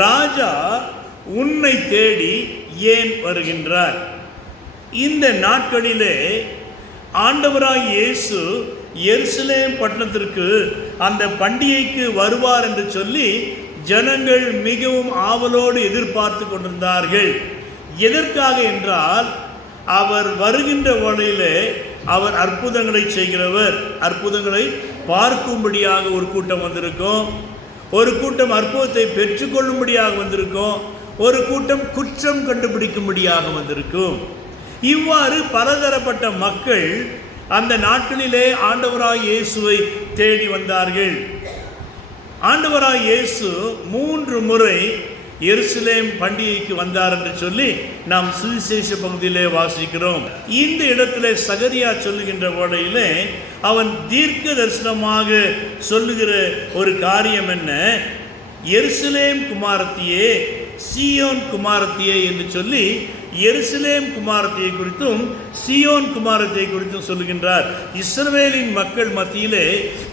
ராஜா உன்னை தேடி ஏன் வருகின்றார்? இந்த நாட்களிலே ஆண்டவராய் இயேசு எருசலேம் பட்டணத்திற்கு அந்த பண்டிகைக்கு வருவார் என்று சொல்லி ஜனங்கள் மிகவும் ஆவலோடு எதிர்பார்த்து கொண்டிருந்தார்கள். எதற்காக என்றால், அவர் வருகின்ற வழியிலே அவர் அற்புதங்களை செய்கிறவர். அற்புதங்களை பார்க்கும்படியாக ஒரு கூட்டம் வந்திருக்கும், ஒரு கூட்டம் அற்புதத்தை பெற்றுக்கொள்ளும்படியாக வந்திருக்கும், ஒரு கூட்டம் குற்றம் கண்டுபிடிக்கும்படியாக வந்திருக்கும். இவ்வாறு பலதரப்பட்ட மக்கள் அந்த நாட்களிலே ஆண்டவராய் இயேசுவை தேடி வந்தார்கள். ஆண்டவராய் இயேசு 3 முறை எருசலேம் பண்டிகைக்கு வந்தார் என்று சொல்லி நாம் சுவிசேஷ பகுதியிலே வாசிக்கிறோம். இந்த இடத்துல சகரியா சொல்லுகின்ற வேளையிலே அவன் தீர்க்க தரிசனமாக சொல்லுகிற ஒரு காரியம் என்ன? எருசலேம் குமாரத்தியே, சீயோன் குமாரத்தியே என்று சொல்லி எருசலேம் குமாரத்தியை குறித்தும் சீயோன் குமாரத்தியை குறித்தும் சொல்லுகின்றார். இஸ்ரவேலின் மக்கள் மத்தியிலே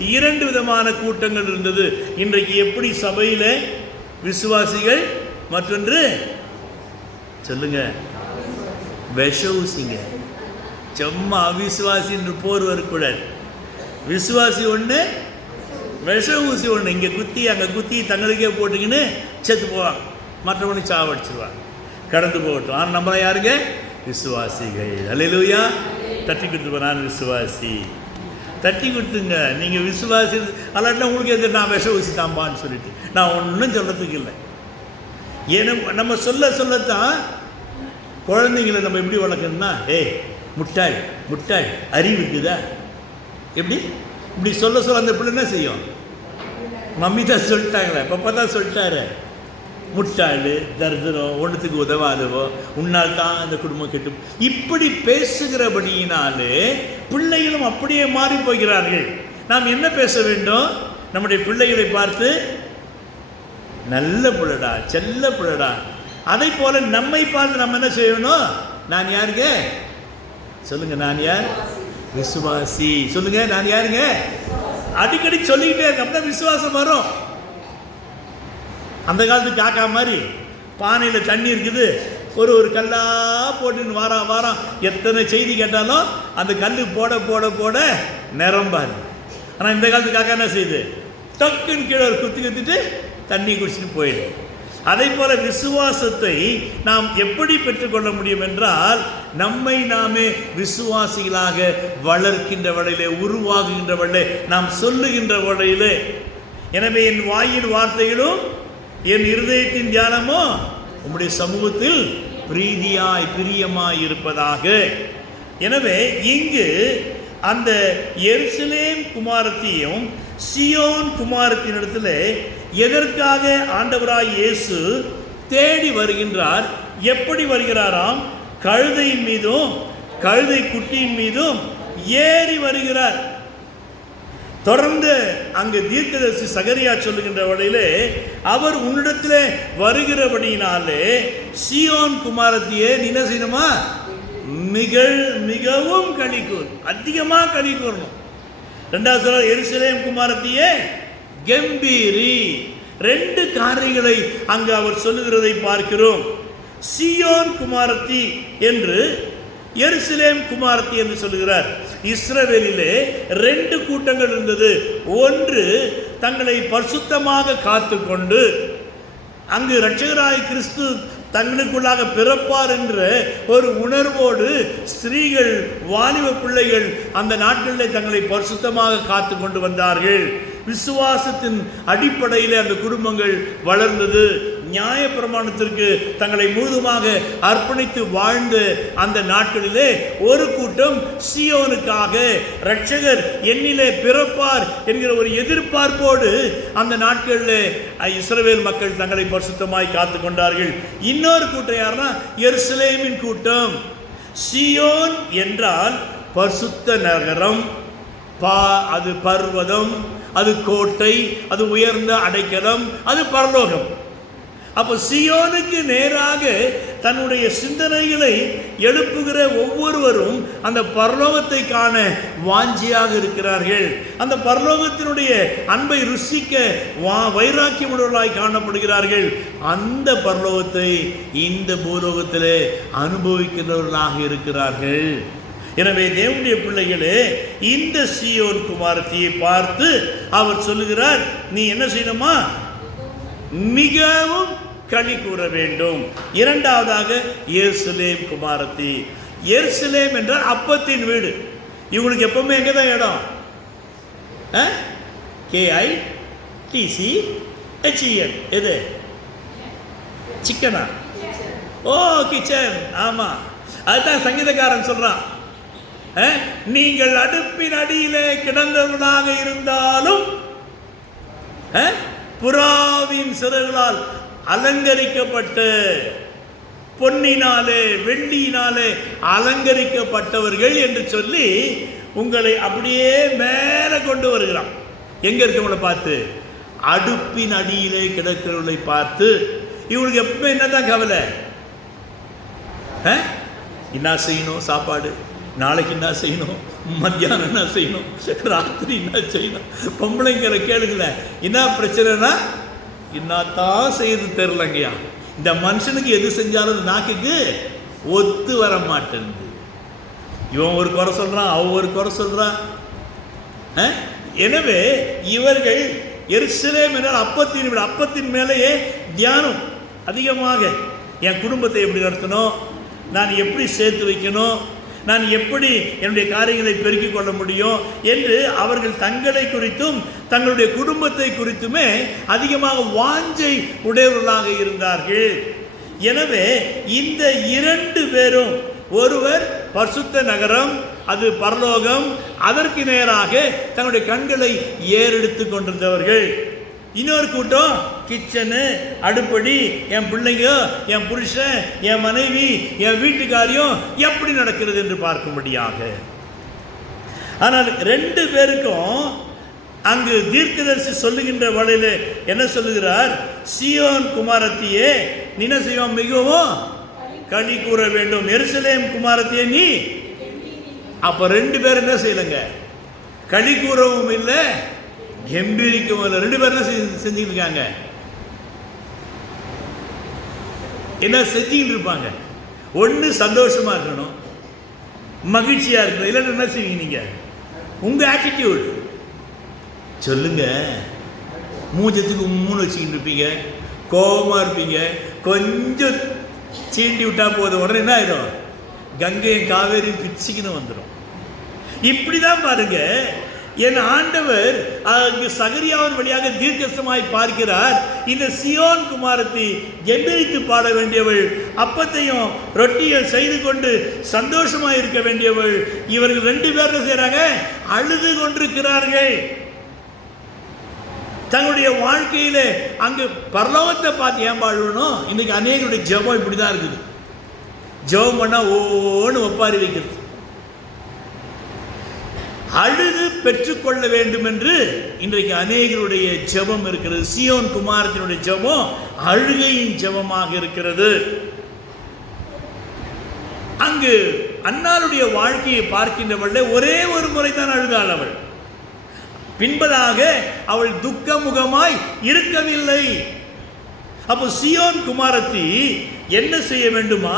2 விதமான கூட்டங்கள் இருந்தது. இன்றைக்கு எப்படி சபையில் விசுவாசிகள், மற்றொன்று சொல்லுங்க விஷ ஊசிங்க. சும்மா அவிசுவாசி என்று போர் வரக்கூடாது. விசுவாசி ஒன்று, விஷ ஊசி ஒன்று. இங்கே குத்தி அங்கே குத்தி தங்களுக்கே போட்டுக்கின்னு செத்து போவாங்க, மற்றவனை சாவடிச்சிருவாங்க, கடந்து போகட்டும். ஆனால் நம்ம யாருங்க? விசுவாசிகள். அல்லேலூயா. தட்டி கொடுத்து, நான் விசுவாசி. தட்டி கொடுத்துங்க. நீங்கள் விசுவாசி அல்லாட்டினா உங்களுக்கு எது நான் விஷ ஊசி தாம்பான்னு சொல்லிட்டு நான் ஒன்றும் சொல்கிறதுக்கு இல்லை. ஏன்னா நம்ம சொல்லத்தான் குழந்தைங்களை நம்ம எப்படி வளர்க்கணும்னா, முட்டாள் முட்டாள் அறிவு இருக்குதா? எப்படி இப்படி சொல்ல அந்த பிள்ளை என்ன செய்யும்? மம்மி தான் சொல்லிட்டாங்களே, பப்பா தான் சொல்லிட்டாரு, முட்டாள், தரித்திரம், ஒன்றுத்துக்கு உதவாதவோ, உன்னால் தான் அந்த குடும்பம் கெட்டும். இப்படி பேசுகிறபடியினாலே பிள்ளைகளும் அப்படியே மாறி போகிறார்கள். நாம் என்ன பேச வேண்டும்? நம்முடைய பிள்ளைகளை பார்த்து நல்ல பிள்ளடா, செல்ல பிள்ளடா. அதை போல நம்மை பார்த்து நம்ம என்ன செய்யணும்? நான் யாருங்க? சொல்லுங்க, நான் யார்? விசுவாசி. சொல்லுங்க, நான் யாருங்க? அடிக்கடி சொல்லிக்கிட்டே இருக்க, அப்பதான் விசுவாசம் வரும். அந்த காலத்து காக்கா மாதிரி பானையில் தண்ணி இருக்குது, ஒரு கல்லாக போட்டுன்னு வாரம் எத்தனை செய்தி கேட்டாலும் அந்த கல் போட போட போட நிரம்பாது. ஆனால் இந்த காலத்து காக்கா என்ன செய்யுது? டக்குன்னு கீழே ஒரு குத்தி குத்திட்டு தண்ணி குடிச்சிட்டு போயிடும். அதை போல விசுவாசத்தை நாம் எப்படி பெற்றுக்கொள்ள முடியும் என்றால், நம்மை நாமே விசுவாசிகளாக வளர்க்கின்ற வழியிலே, உருவாகுகின்ற வழியிலே, நாம் சொல்லுகின்ற வழியிலே. எனவே என் வாயின் வார்த்தைகளும் என் இருதயத்தின் தியானமோ உம்முடைய சமூகத்தில் பிரியமாய் இருப்பதாக. எனவே இங்கு அந்த எருசலேம் குமாரத்தியும் சீயோன் குமாரத்தின் இடத்துல எதற்காக ஆண்டவராய் இயேசு தேடி வருகின்றார்? எப்படி வருகிறாராம்? கழுதையின் மீதும் கழுதை குட்டியின் மீதும் ஏறி வருகிறார். தொடர்ந்து அங்கு தீர்க்கதரிசி சகரியா சொல்லுகின்ற வழியிலே, அவர் உன்னிடத்திலே வருகிறபடியினாலே சீயோன் குமாரத்தியே நீ என்ன செய்யணுமா? மிகவும் களி கூர், அதிகமாக களி கூறணும். 2வது சொல்ல எருசலேம் குமாரத்தியே கம்பீரி. 2 காரியங்களை அங்கு அவர் சொல்லுகிறதை பார்க்கிறோம். சீயோன் குமாரத்தி என்று, எருசலேம் குமாரத்தி என்று சொல்லுகிறார். இஸ்ரவேலிலே 2 கூட்டங்கள் இருந்தது. ஒன்று தங்களை பரிசுத்தமாக காத்து கொண்டு அங்கு இரட்சகராய் கிறிஸ்து தங்களுக்குள்ளாக பிறப்பார் என்ற ஒரு உணர்வோடு ஸ்திரீகள், வாலிப பிள்ளைகள் அந்த நாட்களிலே தங்களை பரிசுத்தமாக காத்து கொண்டு வந்தார்கள். விசுவாசத்தின் அடிப்படையில் அந்த குடும்பங்கள் வளர்ந்தது. நியாய பிரமாணத்திற்கு தங்களை முழுதுமாக அர்ப்பணித்து வாழ்ந்த அந்த நாட்களிலே ஒரு கூட்டம் சீயோனுக்காக இரட்சகர் என்னிலே பிறப்பார் என்கிற ஒரு எதிர்பார்ப்போடு அந்த நாட்களிலே இஸ்ரவேல் மக்கள் தங்களை பரிசுத்தமாய் காத்து கொண்டார்கள். இன்னொரு கூட்டம் யாருன்னா எருசலேமின் கூட்டம். சீயோன் என்றால் பரிசுத்த நகரம், அது பர்வதம், அது கோட்டை, அது உயர்ந்த அடைக்கலம், அது பரலோகம். அப்போ சீயோனுக்கு நேராக தன்னுடைய சிந்தனைகளை எழுப்புகிற ஒவ்வொருவரும் அந்த பரலோகத்தை காண வாஞ்சியாக இருக்கிறார்கள். அந்த பரலோகத்தினுடைய அன்பை ருசிக்க வைராக்கியமுடையவர்களாய் காணப்படுகிறார்கள். அந்த பரலோகத்தை இந்த பூலோகத்திலே அனுபவிக்கிறவர்களாக இருக்கிறார்கள். எனவே தேவனுடைய பிள்ளைகளே, இந்த சீயோன் குமாரத்தியை பார்த்து அவர் சொல்லுகிறார், நீ என்ன செய்யணுமா? மிகவும் களி கூற வேண்டும். இரண்டாவதாக எருசலேம் குமாரத்தி. எருசலேம் என்றால் அப்பத்தின் வீடு. இவங்களுக்கு எப்பவுமே எங்கே தான் இடம்? KITCHEN. எது? சிக்கனா? ஓ, கிச்சன். ஆமாம், அதுதான் சங்கீதக்காரன் சொல்றான், நீங்கள் அடுப்பின் அடியிலே கிடந்தவர்களாக இருந்தாலும் புறாவின் சிறகுகளால் அலங்கரிக்கப்பட்டு பொன்னினாலே வெள்ளியினாலே அலங்கரிக்கப்பட்டவர்கள் என்று சொல்லி உங்களை அப்படியே மேலே கொண்டு வருகிறான். எங்க இருக்கவங்களை பார்த்து? அடுப்பின் அடியிலே கிடக்கிறவர்களை பார்த்து. இவங்களுக்கு எப்பவுமே என்னதான் கவலை? என்ன செய்யணும்? சாப்பாடு. நாளைக்கு என்ன செய்யணும்? மத்தியானம் என்ன செய்யணும்? ராத்திரி என்ன செய்யணும்? பொம்பளைங்கிற கேளுங்கள என்ன பிரச்சனைனா என்னத்தான் செய்யறது தெரிலங்கய்யா. இந்த மனுஷனுக்கு எது செஞ்சாலும் நாக்குக்கு ஒத்து வர மாட்டேங்குது. இவன் ஒரு குறை சொல்றான், அவன் ஒரு குறை சொல்றான். எனவே இவர்கள் எருசலேம் என்றால் அப்பத்தின் விட, அப்பத்தின் மேலேயே தியானம் அதிகமாக. என் குடும்பத்தை எப்படி நடத்தணும், நான் எப்படி சேர்த்து வைக்கணும், நான் எப்படி என்னுடைய காரியங்களை பெருக்கிக் கொள்ள முடியும் என்று அவர்கள் தங்களை குறித்தும் தங்களுடைய குடும்பத்தை குறித்துமே அதிகமாக வாஞ்சை உடையவர்களாக இருந்தார்கள். எனவே இந்த இரண்டு பேரும், ஒருவர் பரிசுத்த நகரம், அது பரலோகம், அதற்கு நேராக தங்களுடைய கண்களை ஏறெடுத்து கொண்டிருந்தவர்கள். இன்னொரு கூட்டம் கிச்சனு, அடுப்படி, என் பிள்ளைங்க, என் புருஷன், என் மனைவி, என் வீட்டுக்காரியம் எப்படி நடக்கிறது என்று பார்க்கும்படியாக. ஆனால் ரெண்டு பேருக்கும் அங்கு தீர்க்கதரிசி சொல்லுகின்ற வழியில் என்ன சொல்லுகிறார்? சீயோன் குமாரத்தியே நீ என்ன செய்வோம்? மிகவும் களி கூற வேண்டும். எருசலேம் குமாரத்தியே நீ. அப்ப ரெண்டு பேரும் என்ன செய்யலங்க? களி கூறவும் இல்லை, கம்பீரிக்கவும் இல்லை. ரெண்டு பேரும் என்ன செஞ்சுட்டு இருக்காங்க? என்ன செஞ்சுக்கிட்டு இருப்பாங்க? ஒன்று சந்தோஷமா இருக்கணும், மகிழ்ச்சியா இருக்கணும். இல்லைன்னு என்ன செய்வீங்க நீங்க? உங்க ஆட்டிடியூட் சொல்லுங்க. மூஞ்சத்துக்கு மூணு வச்சுக்கிட்டு இருப்பீங்க, கோபமா இருப்பீங்க. கொஞ்சம் சீண்டி விட்டா போதும், உடனே என்ன ஆயிடும்? கங்கையும் காவேரியும் பிச்சுக்கின்னு வந்துடும். இப்படிதான் பாருங்க. என் ஆண்டவர் சகரியாவின் வழியாக தீர்க்கமாய் பார்க்கிறார். இந்த சீயோன் குமாரத்தி கம்பீரித்து பாட வேண்டியவள், அப்பத்தையும் ரொட்டியை செய்து கொண்டு சந்தோஷமாய் இருக்க வேண்டியவள். இவர்கள் ரெண்டு பேரும் செய்யறாங்க, அழுது கொண்டிருக்கிறார்கள். தங்களுடைய வாழ்க்கையில அங்கு பரலோகத்தை பார்த்து ஏன் பாடணும்? இன்னைக்கு அநேகருடைய ஜெபம் இப்படிதான் இருக்குது. ஜெபம் பண்ணா ஓன்னு ஒப்பாரி வைக்கிறது. அழுது பெற்றுக்கொள்ள வேண்டும் என்று இன்றைக்கு அநேகருடைய ஜெபம் இருக்கிறது. சீயோன் குமாரத்தினுடைய ஜெபம் அழுகையின் ஜெபமாக இருக்கிறது. அங்கு அன்னாளுடைய வாழ்க்கையை பார்க்கின்றவள் ஒரே ஒரு முறை தான் அழுதாள். அவள் பின்பதாக அவள் துக்கமுகமாய் இருக்கவில்லை. அப்போ சீயோன் குமாரத்தி என்ன செய்ய வேண்டுமா?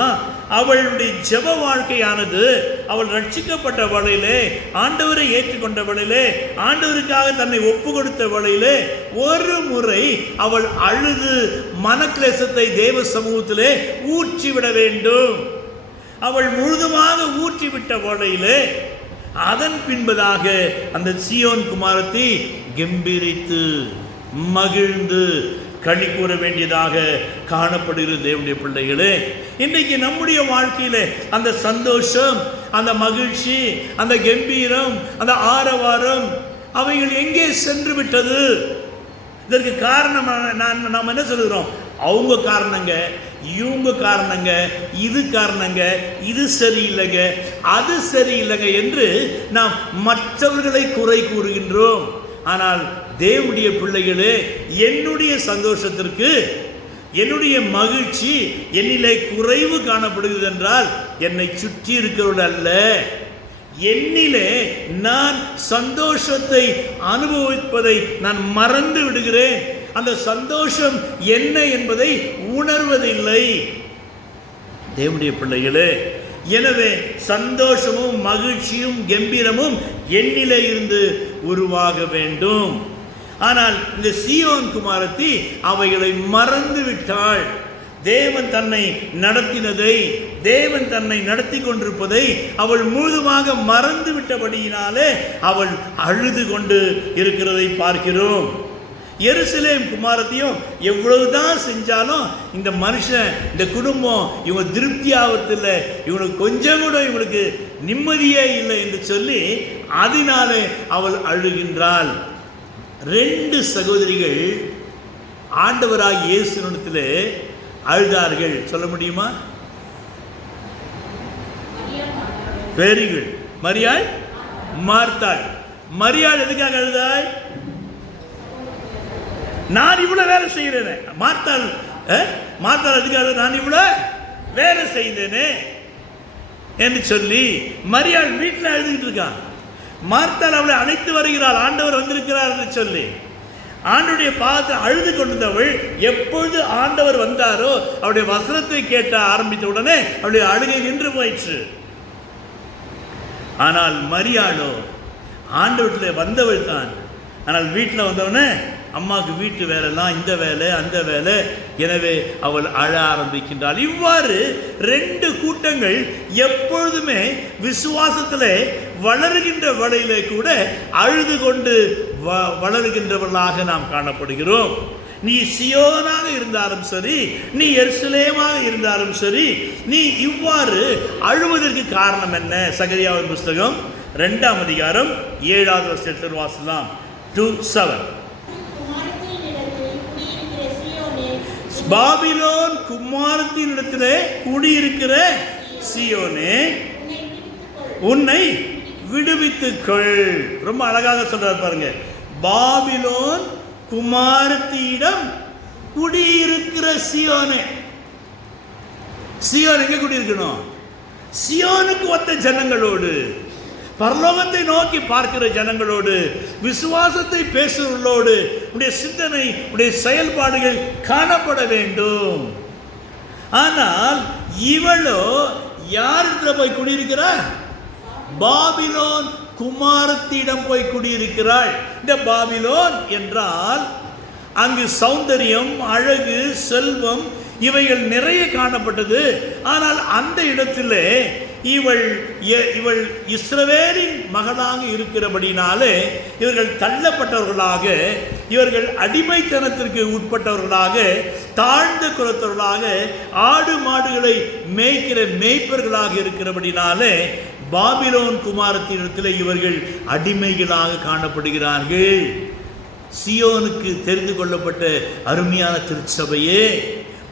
அவளுடைய ஜெப வாழ்க்கையானது, அவள் ரட்சிக்கப்பட்ட வேளையிலே, ஆண்டவரை ஏற்றுக்கொண்ட வேளையிலே, ஆண்டவருக்காக தன்னை ஒப்பு கொடுத்த வேளையிலே ஒரு முறை அவள் அழுது மனக்லேசத்தை தேவ சமூகத்திலே ஊற்றிவிட வேண்டும். அவள் முழுதுமாக ஊற்றிவிட்ட வேளையிலே அதன் பின்பதாக அந்த சீயோன் குமாரத்தி கம்பீரித்து மகிழ்ந்து களி கூற வேண்டியதாக காணப்படுகிறது. தேவனுடைய பிள்ளைகளே, இன்றைக்கு நம்முடைய வாழ்க்கையில அந்த சந்தோஷம், அந்த மகிழ்ச்சி, அந்த கம்பீரம், அந்த ஆரவாரம் அவைகள் எங்கே சென்று விட்டது? இதற்கு காரணம் நாம் என்ன சொல்லுகிறோம்? அவங்க காரணங்க, இவங்க காரணங்க, இது காரணங்க, இது சரியில்லைங்க, அது சரியில்லைங்க என்று நாம் மற்றவர்களை குறை கூறுகின்றோம். ஆனால் தேவனுடைய பிள்ளைகளே, என்னுடைய சந்தோஷத்திற்கு என்னுடைய மகிழ்ச்சி என்னிலே குறைவு காணப்படுகிறது என்றால் என்னை சுற்றி இருக்கிறவர்கள் அல்ல, என்னிலே நான் சந்தோஷத்தை அனுபவிப்பதை நான் மறந்து விடுகிறேன். அந்த சந்தோஷம் என்ன என்பதை உணர்வதில்லை. தேவனுடைய பிள்ளைகளே, எனவே சந்தோஷமும் மகிழ்ச்சியும் கம்பீரமும் என்னிலே இருந்து உருவாக வேண்டும். ஆனால் இந்த சீயோன் குமாரத்தி அவைகளை மறந்து விட்டாள். தேவன் தன்னை நடத்தினதை, தேவன் தன்னை நடத்தி கொண்டிருப்பதை அவள் முழுதுமாக மறந்து விட்டபடியினாலே அவள் அழுது கொண்டு இருக்கிறதை பார்க்கிறோம். எருசலேம் குமாரத்தையும் எவ்வளவுதான் செஞ்சாலும் இந்த மனுஷன், இந்த குடும்பம் இவங்க திருப்தி ஆவதில்லை, இவனுக்கு கொஞ்சம் கூட இவங்களுக்கு நிம்மதியே இல்லை என்று சொல்லி அதனாலே அவள் அழுகின்றாள். 2 சகோதரிகள் ஆண்டவராகிய இயேசுவிடத்திலே அழுதார்கள். சொல்ல முடியுமா? Very good. மரியாள், மார்த்தாள். மரியாள் எதுக்காக அழுதாள்? நான் இவ்வளவு வேலை செய்கிறேனே. மார்த்தாள் எதுக்காக? நான் இவ்வளவு வேலை செய்தேனே என்று சொல்லி மரியாள் வீட்டில் அழுதுகிட்டு இருக்கான். மார்த்தாள் அவளை அழைத்து வருகிறாள், ஆண்டவர் வந்திருக்கிறார் என்று சொல்லி. ஆண்டவருடைய பாதத்தை அழுது கொண்டவள் எப்பொழுது ஆண்டவர் வந்தாரோ அவருடைய வசனத்தை கேட்ட ஆரம்பித்த உடனே அவளுடைய அழுகை நின்று போயிற்று. ஆனால் மரியாளோ ஆண்டவரில் வந்தவள் தான். ஆனால் வீட்டில் வந்தவனே அம்மாவுக்கு வீட்டு வேலைலாம், இந்த வேலை அந்த வேலை, எனவே அவள் அழ ஆரம்பிக்கின்றாள். இவ்வாறு 2 கூட்டங்கள் எப்பொழுதுமே விசுவாசத்தில் வளருகின்ற வேளையிலே கூட அழுது கொண்டு வளருகின்றவர்களாக நாம் காணப்படுகிறோம். நீ சியோனாக இருந்தாலும் சரி, நீ எருசலேமாக இருந்தாலும் சரி, நீ இவ்வாறு அழுவதற்கு காரணம் என்ன? சகரியாவின் புஸ்தகம் 2ஆம் அதிகாரம் 7வது வசனத்தில் வாசிக்கலாம். 2:7. பாபிலோன் குமாரத்தினிடத்திலே குடியிருக்கிற சீயோனே, உன்னை விடுவித்துக்கொள். ரொம்ப அழகாக சொல்றார் பாருங்க. பாபிலோன் குமாரத்தியிடம் குடியிருக்கிற சீயோனே. சீயோன் எங்க குடியிருக்கணும்? சீயோனுக்கு ஒத்த ஜனங்களோடு, பரலோகத்தை நோக்கி பார்க்கிற ஜனங்களோடு, விசுவாசத்தை பேசுகிறவர்களோடு உடைய சிந்தனை, உடைய செயல்பாடுகள் காணப்பட வேண்டும். ஆனால் இவளோ யாரிடத்துல போய் குடியிருக்கிறார்? பாபிலோன் குமாரத்திடம் போய் குடியிருக்கிறாள். இந்த பாபிலோன் என்றால் அங்கு சௌந்தரியம், அழகு, செல்வம் இவைகள் நிறைய காணப்பட்டது. ஆனால் அந்த இடத்திலே இவள் இஸ்ரவேலின் மகளாக இருக்கிறபடினாலே இவர்கள் தள்ளப்பட்டவர்களாக, இவர்கள் அடிமைத்தனத்திற்கு உட்பட்டவர்களாக, தாழ்ந்த குலத்தவர்களாக, ஆடு மாடுகளை மேய்க்கிற மேய்ப்பர்களாக இருக்கிறபடினாலே பாபிலோன் குமாரத்தினிடத்தில் இவர்கள் அடிமைகளாக காணப்படுகிறார்கள். சியோனுக்கு தெரிந்து கொள்ளப்பட்ட அருமையான திருச்சபையே,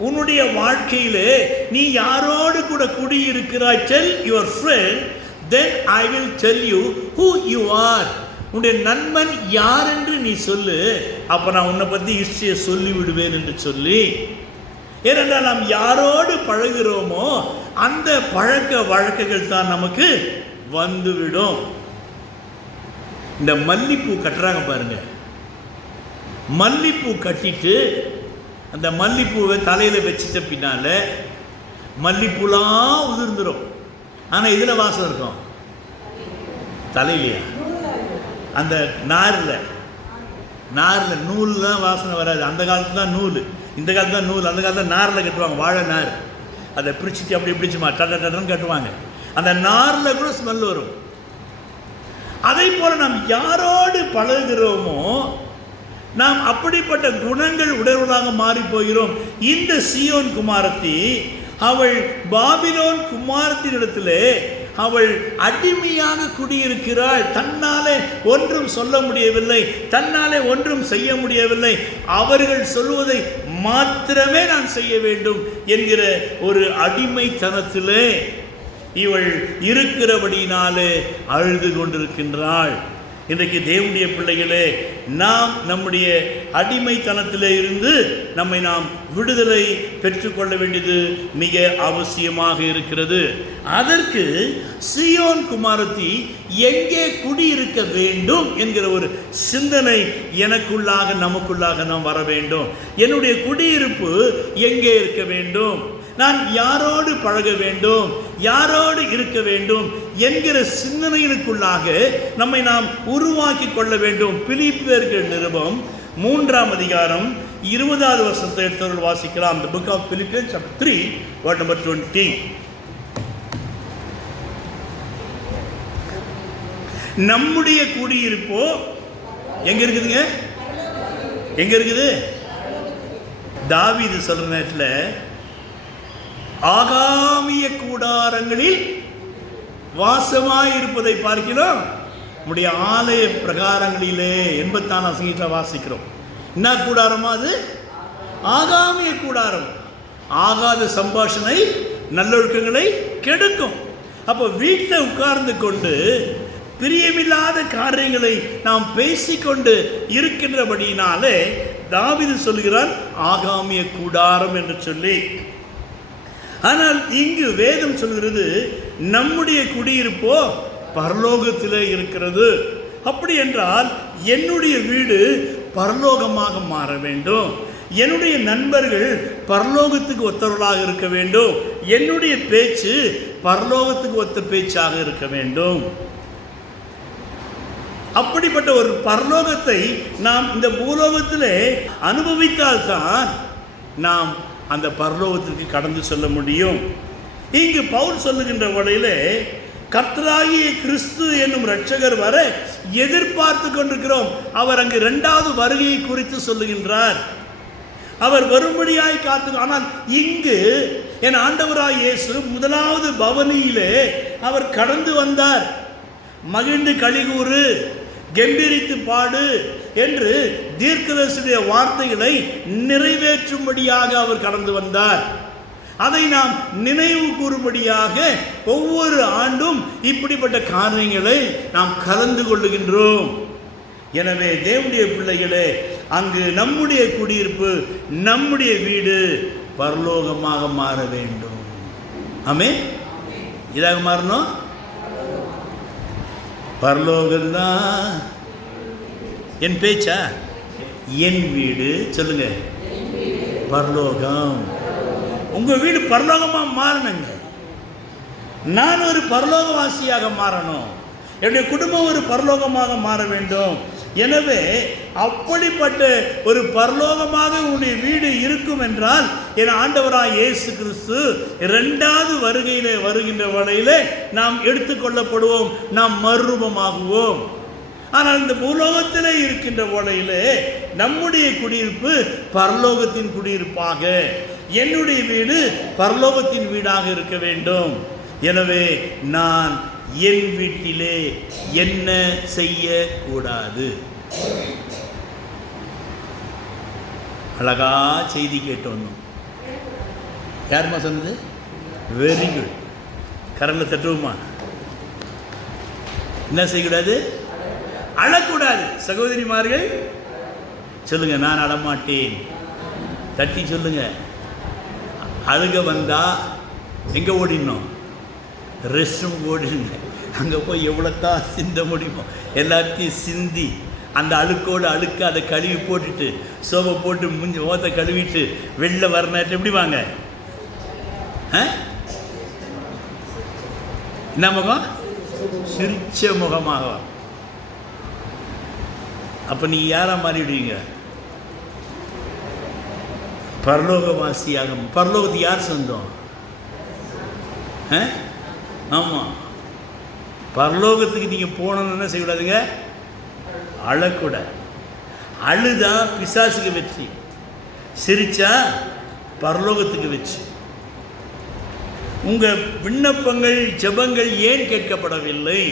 உன்னுடைய வாழ்க்கையிலே நீ யாரோடு கூட குடியிருக்கிறாய்? Tell your friend, then I will tell you who you are. உன்னுடைய நண்பன் யார் என்று நீ சொல்லு, அப்ப நான் உன்னை பத்தி ஹிஸ்டரியை சொல்லி விடுவேன் என்று சொல்லி. ஏனென்றால் நாம் யாரோடு பழகிறோமோ அந்த பழக்க வழக்கங்கள் தான் நமக்கு வந்துவிடும். இந்த மல்லிப்பூ கட்டுறாங்க பாருங்க. மல்லிப்பூ கட்டிட்டு அந்த மல்லிப்பூவை தலையில் வச்சுட்ட பின்னால மல்லிப்பூலாம் உதிர்ந்துடும். ஆனால் இதில் வாசம் இருக்கும், தலையிலையா? அந்த நாரில் நூல்லாம் வாசனை வராது. அந்த காலத்துல தான் நூல், இந்த காலத்துல தான் நூல். அந்த காலத்தில் நாரில் கட்டுவாங்க, வாழை நார். அதை பிடிச்சிட்டு அப்படி பிடிச்சுமா டன்னு கட்டுவாங்க. அந்த நாரில் கூட ஸ்மெல் வரும். அதை போல நாம் யாரோடு பழகுகிறோமோ நாம் அப்படிப்பட்ட குணங்கள் உடையவர்களாக மாறி போகிறோம். இந்த சீயோன் குமாரத்தி அவள் பாபிலோன் குமாரத்தினிடத்திலே அவள் அடிமையாக குடியிருக்கிறாள். தன்னாலே ஒன்றும் சொல்ல முடியவில்லை, தன்னாலே ஒன்றும் செய்ய முடியவில்லை. அவர்கள் சொல்வதை மாத்திரமே நான் செய்ய வேண்டும் என்கிற ஒரு அடிமைத்தனத்திலே இவள் இருக்கிறபடினாலே அழுது கொண்டிருக்கின்றாள். இன்றைக்கு தேவனுடைய பிள்ளைகளே, நாம் நம்முடைய அடிமைத்தனத்திலே இருந்து நம்மை நாம் விடுதலை பெற்றுக்கொள்ள வேண்டியது மிக அவசியமாக இருக்கிறது. அதற்கு சீயோன் குமாரத்தி எங்கே குடியிருக்க வேண்டும் என்கிற ஒரு சிந்தனை எனக்குள்ளாக நமக்குள்ளாக நாம் வர வேண்டும். என்னுடைய குடியிருப்பு எங்கே இருக்க வேண்டும், நான் யாரோடு பழக வேண்டும், யாரோடு இருக்க வேண்டும் என்கிற சிந்தனைகளுக்குள்ளாக நம்மை நாம் உருவாக்கி கொள்ள வேண்டும். பிலிப்பியர்கள் நிருபம் 3ஆம் அதிகாரம் 20வது வசனத்தை எடுத்தவர்கள் வாசிக்கலாம். The book of Philippians chapter 3 verse number 20. நம்முடைய குடியிருப்போ எங்க இருக்குதுங்க? எங்க இருக்குது? தாவீது சொல்ற நேரத்தில் ஆகாமிய கூடாரங்களில் வாசமாயிருப்பதை பார்க்கிறோம், நம்முடைய ஆலய பிரகாரங்களிலே 84 சங்கீதத்தில் வாசிக்கிறோம். என்ன கூடாரமா அது? ஆகாமிய கூடாரம். ஆகாத சம்பாஷணை நல்லொழுக்கங்களை கெடுக்கும். அப்போ வீட்டில் உட்கார்ந்து கொண்டு பிரியமில்லாத காரியங்களை நாம் பேசிக்கொண்டு இருக்கின்றபடியினாலே தாவீது சொல்கிறான் ஆகாமிய கூடாரம் என்று சொல்லி. ஆனால் இங்கு வேதம் சொல்கிறது நம்முடைய குடியிருப்போ பரலோகத்திலே இருக்கிறது. அப்படி என்றால் என்னுடைய வீடு பரலோகமாக மாற வேண்டும், என்னுடைய நண்பர்கள் பரலோகத்துக்கு ஒத்தவர்களாக இருக்க வேண்டும், என்னுடைய பேச்சு பரலோகத்துக்கு ஒத்த பேச்சாக இருக்க வேண்டும். அப்படிப்பட்ட ஒரு பரலோகத்தை நாம் இந்த பூலோகத்திலே அனுபவித்தால்தான் நாம் அந்த பரலோகத்திற்கு கடந்து செல்ல முடியும். இங்கு பவுல் சொல்லுகின்ற வழியிலே கர்த்தராகிய கிறிஸ்து என்னும் இரட்சகர் வர எதிர்பார்த்து கொண்டிருக்கிறோம். அவர் அங்கு 2வது வருகையை குறித்து சொல்லுகின்றார். அவர் வரும்படியாய் காத்து. ஆனால் இங்கு என் ஆண்டவராய் இயேசு 1வது பவனியிலே அவர் கடந்து வந்தார். மகிழ்ந்து களிகூறு, கம்பீரித்து பாடு என்று தீர்க்கதரிசியுடைய வார்த்தைகளை நிறைவேற்றும்படியாக அவர் கடந்து வந்தார். அதை நாம் நினைவு கூறும்படியாக ஒவ்வொரு ஆண்டும் இப்படிப்பட்ட காரியங்களை நாம் கலந்து கொள்ளுகின்றோம். எனவே தேவனுடைய பிள்ளைகளே, அங்கு நம்முடைய குடியிருப்பு, நம்முடைய வீடு பரலோகமாக மாற வேண்டும். ஆமென். இதாக மாறணும். பரலோகம்தான் என் பேச்சா? என் வீடு சொல்லுங்க, பரலோகம். உங்க வீடு பரலோகமாக மாறணுங்க. நான் ஒரு பரலோகவாசியாக மாறணும், என்னுடைய குடும்பம் ஒரு பரலோகமாக மாற வேண்டும். எனவே அப்படிப்பட்ட ஒரு பரலோகமாக உன்னுடைய வீடு இருக்கும் என்றால் என் ஆண்டவராய் இயேசு கிறிஸ்து 2வது வருகையிலே வருகின்ற வரையிலே நாம் எடுத்துக்கொள்ளப்படுவோம், நாம் மறுரூபமாகுவோம். ஆனால் இந்த பூலோகத்திலே இருக்கின்ற வேளையிலே நம்முடைய குடியிருப்பு பரலோகத்தின் குடியிருப்பாக, என்னுடைய வீடு பரலோகத்தின் வீடாக இருக்க வேண்டும். எனவே நான் என் வீட்டிலே என்ன செய்யக்கூடாது? அழகா செய்தி கேட்டோம். யாருமா சொன்னது? Very good. கரங்களை தட்டுவோமா? என்ன செய்யக்கூடாது? அழக்கூடாது. சகோதரிமார்கள் சொல்லுங்க, நான் அழமாட்டேன். தட்டி சொல்லுங்க. அழுக வந்தா எங்க ஓடினோம்? Rest room ஓடிடுங்க. அங்கே போய் எவ்வளோத்தான் சிந்த முடியுமோ எல்லாத்தையும் சிந்தி அந்த அழுக்கோடு அழுக்க அதை கழுவி போட்டுட்டு சோப்பை போட்டு முஞ்சி ஓத்தை கழுவிட்டு வெளில வர நேரத்தில் எப்படி வாங்க? என்ன முகம்? சிரிச்ச முகமாக. அப்போ நீங்கள் யாராக மாறிவிடுவீங்க? பரலோகவாசியாக. பரலோகத்துக்கு யார் சொந்தம்? ஆமாம், பரலோகத்துக்கு நீங்கள் போகணுன்னு என்ன செய்யக்கூடாதுங்க? அழக்கூடாது. அழுதா பிசாசுக்கு வெற்றி, சிரிச்சா பரலோகத்துக்கு வெற்றி. உங்கள் விண்ணப்பங்கள் ஜெபங்கள் ஏன் கேட்கப்படவில்லை?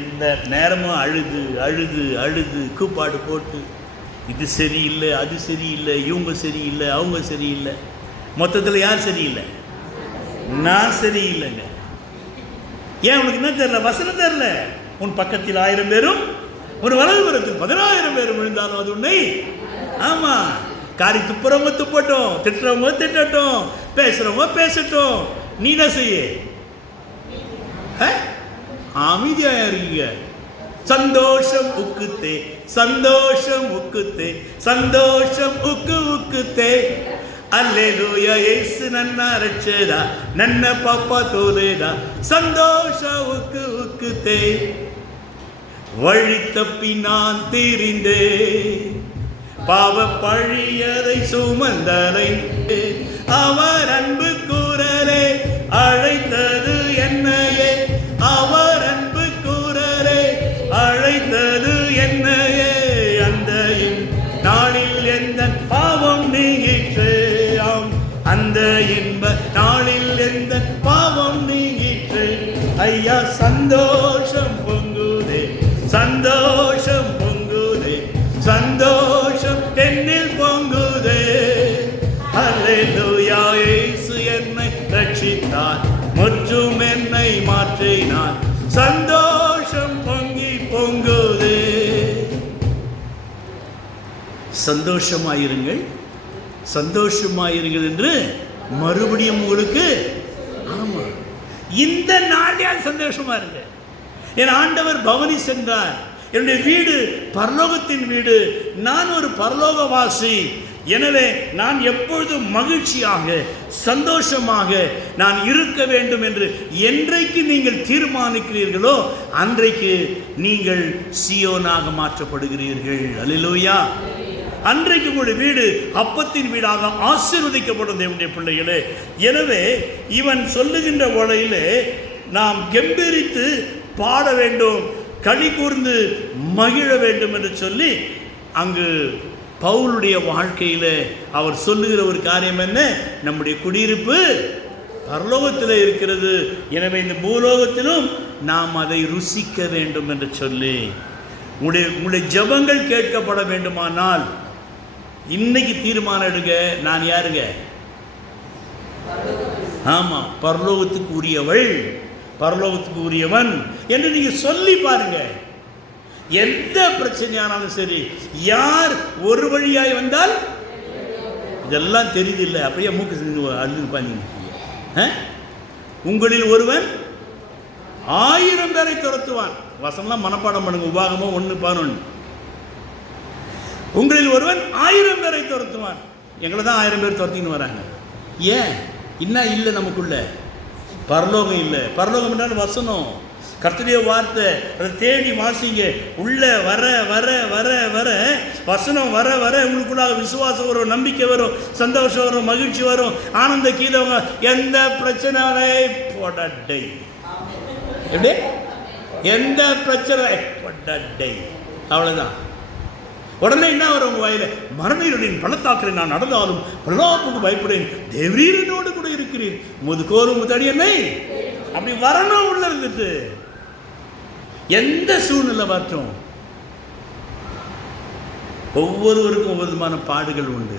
எந்த நேரமும் அழுது அழுது அழுது கூப்பாடு போட்டு இது சரியில்லை, அது சரியில்லை, இவங்க சரியில்லை, அவங்க சரியில்லை. மொத்தத்தில் யார் சரியில்லை? நான் சரியில்லைங்க. ஏன் உனக்கு என்ன தெரியல? வசனம் தெரியல. உன் பக்கத்தில் 1000 பேரும் ஒரு வலதுபுறத்தில் 10,000 பேர் விழுந்தாலும் அது உன்னை. ஆமா, காரி துப்புறவங்க துப்பட்டும், திட்டுறவங்க திட்டட்டும், பேசுறவங்க பேசட்டும், நீ என்ன செய்ய? அமைதியா இருக்கீங்க. சந்தோஷம் உக்குத்தே, சந்தோஷம் உக்குத்தே, சந்தோஷம் உக்குத்தே. அல்லேலூயா, இயேசு ನನ್ನ ರಕ್ಷಕ, ನನ್ನ ಪಾಪ ತೊಳೆದ, ಸಂತೋಷ ಉಕ್ಕುತ್ತೇ. வழி தப்பி நான் திரிந்தே, பாவ பழியதை சுமந்தலைந்தே. அவர் அன்பு குரலே அழைத்தது என்னையே, அவர் அன்பு குரலே அழைத்தது என்னையே. அந்த நாளில் எந்த பாவம் நீங்கிற்றே, அந்த இன்ப நாளில் எந்த பாவம் நீங்கிற்றே. ஐயா, சந்தோஷம் பொங்குதே, சந்தோஷம் பொங்குதே, சந்தோஷம் என்னில் பொங்குதே. அல்லேலூயா, இயேசு என்னை ரட்சித்தார், முற்றும் என்னை மாற்றினார், சந்தோஷம் பொங்கி பொங்குதே. சந்தோஷமாயிருங்கள், சந்தோஷமாயிருங்கள் என்று மறுபடியும் உங்களுக்கு. ஆமா, இந்த நாளில் சந்தோஷமா இருங்க. என் ஆண்டவர் பவனி சென்றார். என்னுடைய வீடு பரலோகத்தின் வீடு, நான் ஒரு பரலோகவாசி. எனவே நான் எப்பொழுதும் மகிழ்ச்சியாக சந்தோஷமாக நான் இருக்க வேண்டும் என்று என்றைக்கு நீங்கள் தீர்மானிக்கிறீர்களோ அன்றைக்கு நீங்கள் சீயோனாக மாற்றப்படுகிறீர்கள். அல்லேலூயா. அன்றைக்கு உங்களுடைய வீடு அப்பத்தின் வீடாக ஆசீர்வதிக்கப்படும் தேவனுடைய பிள்ளைகளே. எனவே இவன் சொல்லுகின்ற வேளையிலே நாம் கெம்பீரித்து பாட வேண்டும், களி கூர்ந்து மகிழ வேண்டும் என்று சொல்லி அங்கு பவுலுடைய வாழ்க்கையில் அவர் சொல்லுகிற ஒரு காரியம் என்ன? நம்முடைய குடியிருப்பு பரலோகத்தில் இருக்கிறது, எனவே இந்த பூலோகத்திலும் நாம் அதை ருசிக்க வேண்டும் என்று சொல்லி உங்களுடைய ஜெபங்கள் கேட்கப்பட வேண்டுமானால் இன்னைக்கு தீர்மானம் எடுங்க. நான் யாருங்க? ஆமா, பரலோகத்துக்கு உரியவள், பரலோகத்துக்கு உரியவன் என்று நீங்க சொல்லி பாருங்க. எந்த பிரச்சனையானாலும் சரி, யார் ஒரு வழியாய் வந்தால் இதெல்லாம் தெரியுது இல்லை, அப்படியே மூக்கு அழுப்பாங்க. உங்களில் ஒருவன் 1000 பேரை துரத்துவான். வசனம்லாம் மனப்பாடம் பண்ணுங்க. உபாகமம் 1:11. உங்களில் ஒருவன் 1000 பேரை துரத்துவான். எங்களை தான் 1000 பேர் துரத்தின்னு வராங்க. ஏன்? இன்னும் இல்லை, நமக்குள்ள பரலோகம் இல்லை. பரலோகம் என்றால் வசனம், கர்த்தருடைய வார்த்தை. அதை தேடி வாசிங்க. உள்ள வர வர வர வர வசனம் வர வர உங்களுக்குள்ளாக விசுவாசம் வரும், நம்பிக்கை வரும், சந்தோஷம் வரும், மகிழ்ச்சி வரும், ஆனந்த கீதம். எந்த பிரச்சனை போடட்டை, எப்படி எந்த பிரச்சனை போடட்டை, அவ்வளோதான். உடனே என்ன வரும் உங்க வாயில? மரணீரின் பள்ளத்தாக்கில் நான் நடந்தாலும் பல்லாப்புக்கு பயப்படேன், தேவரீரனோடு கூட இருக்கிறீர், முதுகோரும் முத்தடி என்னை. அப்படி வரணும் உள்ள இருந்துட்டு. எந்த சூழ்நிலை மாற்றம், ஒவ்வொருவருக்கும் ஒவ்வொரு விதமான பாடுகள் உண்டு.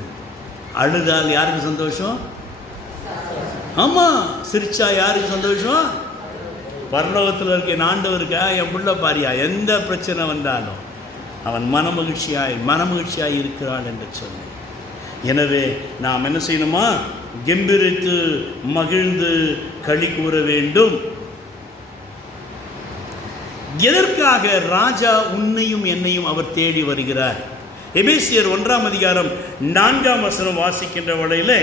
அழுதால் யாருக்கு சந்தோஷம்? ஆமா, சிரிச்சா யாருக்கு சந்தோஷம்? பரலோகத்தில் இருக்க ஆண்டவருக்கா என் புள்ள பாரியா, எந்த பிரச்சனை வந்தாலும் அவன் மனமகிழ்ச்சியாய் இருக்கிறாள் என்று சொல்லி. எனவே நாம் என்ன செய்யணுமா? கெம்பீரித்து மகிழ்ந்து களி கூற வேண்டும். எதற்காக? ராஜா உன்னையும் என்னையும் அவர் தேடி வருகிறார். எபேசியர் 1:4 வாசிக்கின்ற வேளையிலே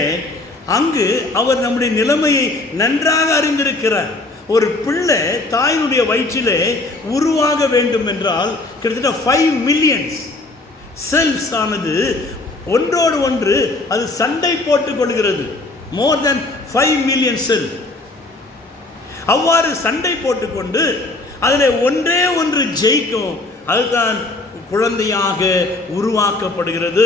அங்கு அவர் நம்முடைய நிலைமையை நன்றாக அறிந்திருக்கிறார். ஒரு பிள்ளை தாயினுடைய வயிற்றிலே உருவாக வேண்டும் என்றால் கிட்டத்தட்ட 5 மில்லியன்ஸ் செல்ஸ் ஆனது ஒன்றோடு ஒன்று அது சண்டை போட்டுக் கொள்கிறது. மோர் தென் 5 மில்லியன் செல் அவ்வாறு சண்டை போட்டுக்கொண்டு அதில் ஒன்றே ஒன்று ஜெயிக்கும். அதுதான் குழந்தையாக உருவாக்கப்படுகிறது.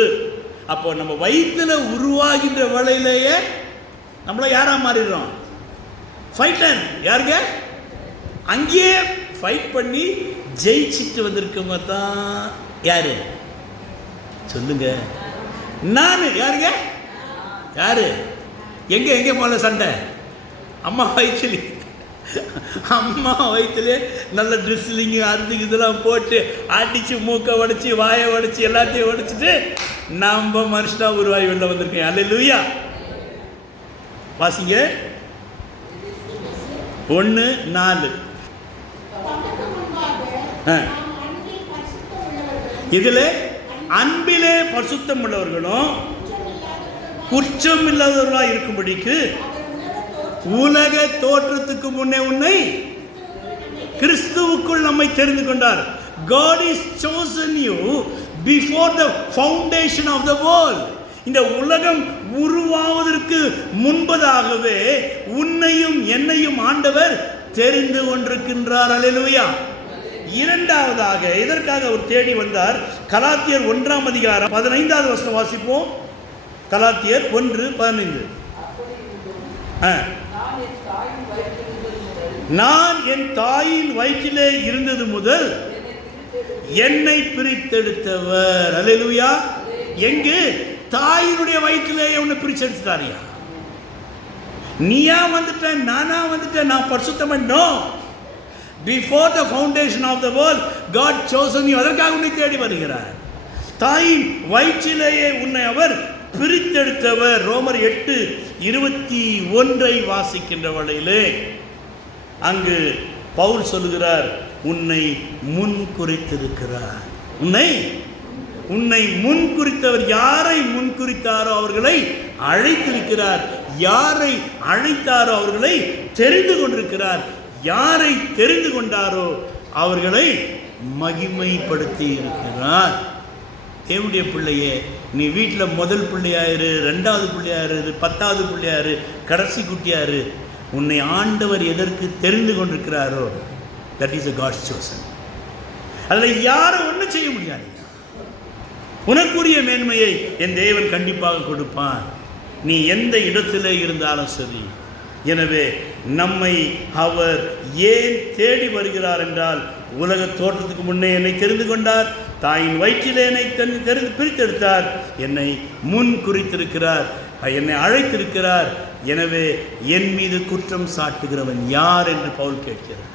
அப்போ நம்ம வயிற்றில் உருவாகின்ற வேளையிலேயே நம்மள யாரா மாறிடுறோம்? ஃபைட்டர். யாருங்க? அங்கேயே ஃபைட் பண்ணி ஜெயிச்சுட்டு வந்திருக்கவங்க தான் யாரு? சொல்லுங்க. நான். யாருங்க? யாரு? எங்க போன சண்டை? அம்மா வயிற்றில். அம்மா வயிற்றுலே நல்ல ட்ரெஸ்லிங்கு அதுக்கு இதெல்லாம் போட்டு அடித்து மூக்கை உடைச்சி வாயை உடைச்சி எல்லாத்தையும் உடைச்சிட்டு நம்ம மனுஷனாக உருவாகி வெளில வந்திருக்கேன். அல்லேலூயா. வாசிங்க 1:4. இதில் அன்பிலே பரிசுத்தம் உள்ளவர்களும் குற்றம் இல்லாதவர்களாக இருக்கும்படிக்கு உலக தோற்றத்துக்கு முன்னே உன்னை கிறிஸ்துவுக்குள் நம்மை தெரிந்து கொண்டார். God is chosen you before the foundation of the world. இந்த உலகம் உருவாவதற்கு முன்பதாகவே உன்னையும் என்னையும் ஆண்டவர் தெரிந்து கொண்டிருக்கின்றார். அல்லேலூயா. இரண்டாவதாக இதற்காக அவர் தேடி வந்தார். கலாத்தியர் 1:15 வாசிப்போம். கலாத்தியர் 1:15. நான் என் தாயின் வயிற்றிலே இருந்தது முதல் என்னை பிரித்தெடுத்தவர். அல்லேலூயா. எங்கு? தாயினுடைய வயிற்றிலே உன்னை பிரிச்செடுத்தாரியா? நீயா வந்துட்ட, நானா வந்துட்ட, நான் பரிசுத்தம்? No. Before the foundation of the world, God chosen you. அதற்காக உன்னை தேடி வருகிறார். தாயின் வயிற்றிலேயே உன்னை அவர் பிரித்தெடுத்தவர். ரோமர் 8:21 வாசிக்கின்ற வேளையிலே அங்கு பவுல் சொல்லுகிறார், உன்னை முன் குறித்திருக்கிறார். உன்னை முன் குறித்தவர். யாரை முன் குறித்தாரோ அவர்களை அழைத்திருக்கிறார். யாரை அழைத்தாரோ அவர்களை தெரிந்து கொண்டிருக்கிறார். யாரை தெரிந்து கொண்டாரோ அவர்களை மகிமைப்படுத்தி இருக்கிறார். தேவனுடைய பிள்ளையே, நீ வீட்டில் முதல் பிள்ளையாரு, 2வது பிள்ளையாரு, 10வது பிள்ளையாரு, கடைசி குட்டியாரு, உன்னை ஆண்டவர் எதற்கு தெரிந்து கொண்டிருக்கிறாரோ that is a God's chosen. அதில் யாரும் ஒன்றும் செய்ய முடியாது. உனக்குரிய மேன்மையை என் தேவன் கண்டிப்பாக கொடுப்பான், நீ எந்த இடத்திலே இருந்தாலும் சரி. எனவே நம்மை அவர் ஏன் தேடி வருகிறார் என்றால், உலக தோற்றத்துக்கு முன்னே என்னை தெரிந்து கொண்டார், தாயின் வயிற்றிலே என்னை பிரித்தெடுத்தார், என்னை முன் குறித்திருக்கிறார், என்னை அழைத்திருக்கிறார். எனவே என் மீது குற்றம் சாட்டுகிறவன் யார் என்று பவுல் கேட்கிறார்.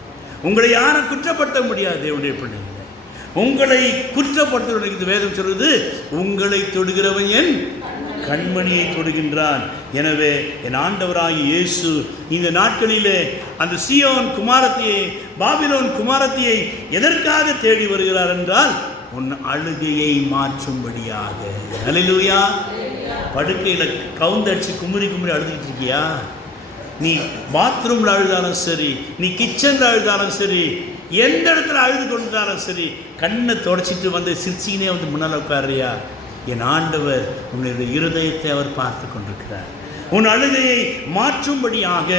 உங்களை யாரும் குற்றப்படுத்த முடியாது தேவனுடைய பிள்ளைகளை. உங்களை குற்றப்படுத்துவதற்கு வேதம் சொல்வது, உங்களை தொடுகிறவன் என் கண்மணியை தொடுகின்றான். எனவே என் ஆண்டவராகிய இயேசு இந்த நாட்களிலே அந்த சீயோன் குமாரத்தியை, பாபிலோன் குமாரத்தியை எதற்காக தேடி வருகிறார் என்றால், உன் அழுகையை மாற்றும்படியாக. அல்லேலூயா. படுக்கையில் கவுந்தடிச்சு குமுறி அழுதுகிட்டு இருக்கியா? நீ பாத்ரூமில் அழுதாலும் சரி, நீ கிச்சனில் அழுதாலும் சரி, எந்த இடத்துல அழுது கொண்டாலும் சரி, கண்ணை தொடச்சிட்டு வந்து சிரிச்சினே வந்து முன்னால் உட்காரியா? என் ஆண்டவர் உன்னுடைய இருதயத்தை அவர் பார்த்து கொண்டிருக்கிறார். உன் அழுகையை மாற்றும்படியாக.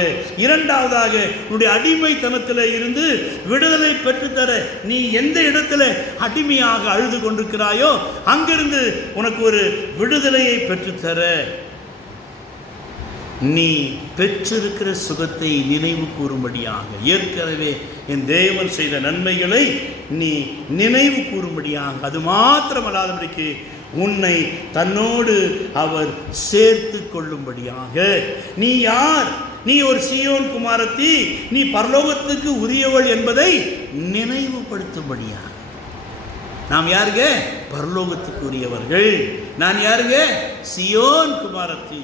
இரண்டாவதாக, உன்னுடைய அடிமைத்தனத்தில் இருந்து விடுதலை பெற்றுத்தர, நீ எந்த இடத்துல அடிமையாக அழுது கொண்டிருக்கிறாயோ அங்கிருந்து உனக்கு ஒரு விடுதலையை பெற்றுத்தர, நீ பெற்றிருக்கிற சுகத்தை நினைவு கூறும்படியாக, ஏற்கனவே என் தேவன் செய்த நன்மைகளை நீ நினைவு கூறும்படியாக, அது மாத்திரமல்லாதபடிக்கு உன்னை தன்னோடு அவர் சேர்த்து கொள்ளும்படியாக. நீ யார்? நீ ஒரு சீயோன் குமாரத்தி, நீ பரலோகத்துக்கு உரியவள் என்பதை நினைவுபடுத்தும்படியாக. நாம் யாருங்க? பரலோகத்துக்கு உரியவர்கள். நான் யாருங்க? சீயோன் குமாரத்தி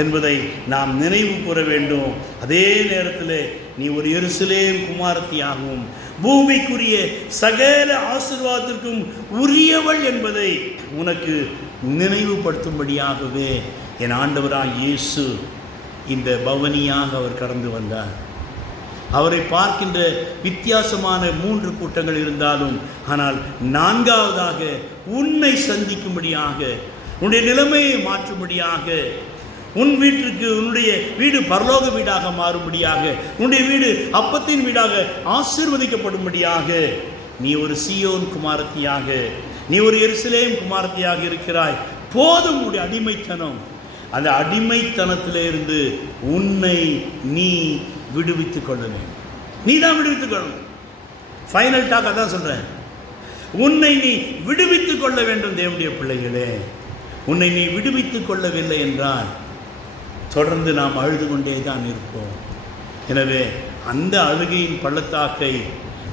என்பதை நாம் நினைவு கூற வேண்டும். அதே நேரத்தில் நீ ஒரு எருசலேம் குமாரத்தியாகவும் பூமிக்குரிய சகல ஆசீர்வாதத்திற்கும் உரியவள் என்பதை உனக்கு நினைவுபடுத்தும்படியாகவே என் ஆண்டவராகிய இயேசு இந்த பவனியாக அவர் கடந்து வந்தார். அவரை பார்க்கின்ற வித்தியாசமான 3 கூட்டங்கள் இருந்தாலும், ஆனால் 4வதாக உன்னை சந்திக்கும்படியாக, உன்னுடைய நிலைமையை மாற்றும்படியாக, உன் வீட்டிற்கு உன்னுடைய வீடு பரலோக வீடாக மாறும்படியாக, உன்னுடைய வீடு அப்பத்தின் வீடாக ஆசீர்வதிக்கப்படும்படியாக நீ ஒரு சீயோன் குமாரத்தியாக, நீ ஒரு எருசலேம் குமாரத்தியாக இருக்கிறாய். போதும் உன்னுடைய அடிமைத்தனம். அந்த அடிமைத்தனத்திலிருந்து உன்னை நீ விடுவித்துக் கொள்ள வேண்டும். நீ தான் விடுவித்துக் கொள்ளணும். ஃபைனல் டாக் அதான் சொல்கிறேன். உன்னை நீ விடுவித்துக் கொள்ள வேண்டும். தேவனுடைய பிள்ளைகளே, உன்னை நீ விடுவித்துக் கொள்ளவில்லை என்றால் தொடர்ந்து நாம் அழுது கொண்டே தான் இருப்போம். எனவே அந்த அழுகையின் பள்ளத்தாக்கை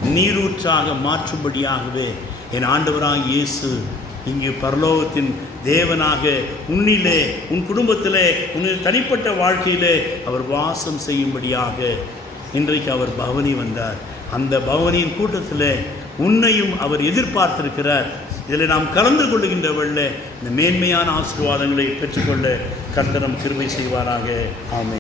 நீரூற்றாக மாற்றும்படியாகவே என் ஆண்டவராகிய இயேசு இங்கு பரலோகத்தின் தேவனாக உன்னிலே, உன் குடும்பத்திலே, உன் தனிப்பட்ட வாழ்க்கையிலே அவர் வாசம் செய்யும்படியாக இன்றைக்கு அவர் பவனி வந்தார். அந்த பவனியின் கூட்டத்தில் உன்னையும் அவர் எதிர்பார்த்திருக்கிறார். இதில் நாம் கலந்து கொள்ளுகின்றவர்கள இந்த மேன்மையான ஆசீர்வாதங்களை பெற்றுக்கொள்ள கர்த்தர் கிருபை செய்வாராக. ஆமென்.